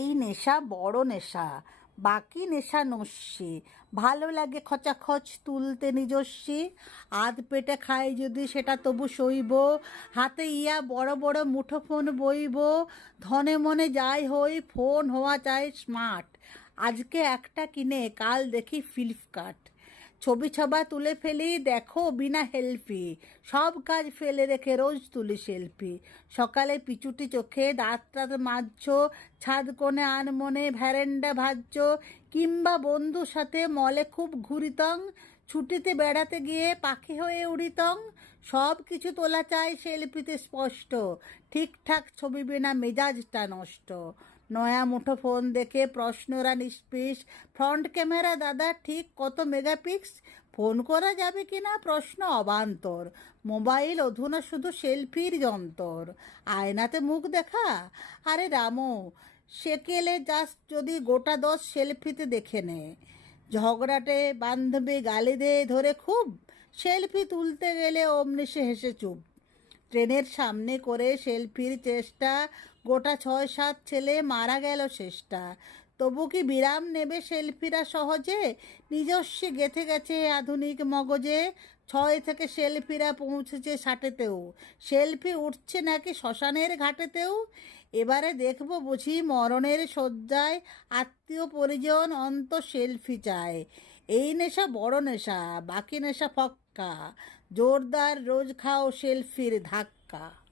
এই নেশা বড় নেশা। বাকি নেশা নস্যি। ভালো লাগে খচাখচ তুলতে নিজস্বী। আধ পেটে খাই যদি সেটা তবু সইব। হাতে ইয়া বড় বড় মুঠো ফোন বইব। ধনে মনে যাই হই, ফোন হওয়া চাই স্মার্ট। আজকে একটা কিনে, কাল দেখি ফ্লিপকার্ট। ছবি ছবা তুলে ফেলি, দেখো বিনা হেল্পি সব কাজ ফেলে রেখে রোজ তুলি সেলফি। সকালে পিচুটি চোখে দাঁত টাত মাজছো ছাদ কোণে আনমনে ভ্যারেন্ডা ভাজছো কিংবা বন্ধুর সাথে মলে খুব ঘুরিতং, ছুটিতে বেড়াতে গিয়ে পাখি হয়ে উড়িতং, সব কিছু তোলা চাই সেলফিতে স্পষ্ট। ঠিকঠাক ছবি বিনা মেজাজটা নষ্ট। নয়া মুঠো ফোন দেখে প্রশ্নরা নিষ্পিস। ফ্রন্ট ক্যামেরা, দাদা, ঠিক কত মেগাপিক্স? ফোন করা যাবে কি না? প্রশ্ন অবান্তর। মোবাইল অধুনা শুধু সেলফির যন্তর। আয়নাতে মুখ দেখা? আরে রামু, সেকেলে জাস্ট যদি গোটা দশ সেলফিতে দেখে নে। ঝগড়াটে বান্ধবী গালি দে ধরে খুব। সেলফি তুলতে গেলে অমনি সে হেসে চুপ। ট্রেনের সামনে করে সেলফির চেষ্টা গোটা ছয় সাত ছেলে মারা গেল শেষটা। তবু কি বিরাম নেবে সেলফিরা সহজে? নিজস্ব গেথে গেছে আধুনিক মগজে। ছয় থেকে সেলফিরা পৌঁছেছে ষাটেতেও। সেলফি উঠছে নাকি শ্মশানের ঘাটেতেও? এবারে দেখব বুঝি মরণের শয্যায় আত্মীয় পরিজন অন্ত সেলফি চায়। এই নেশা বড় নেশা, বাকি নেশা ফক্কা। জোরদার রোজ খাও সেলফির ধাক্কা।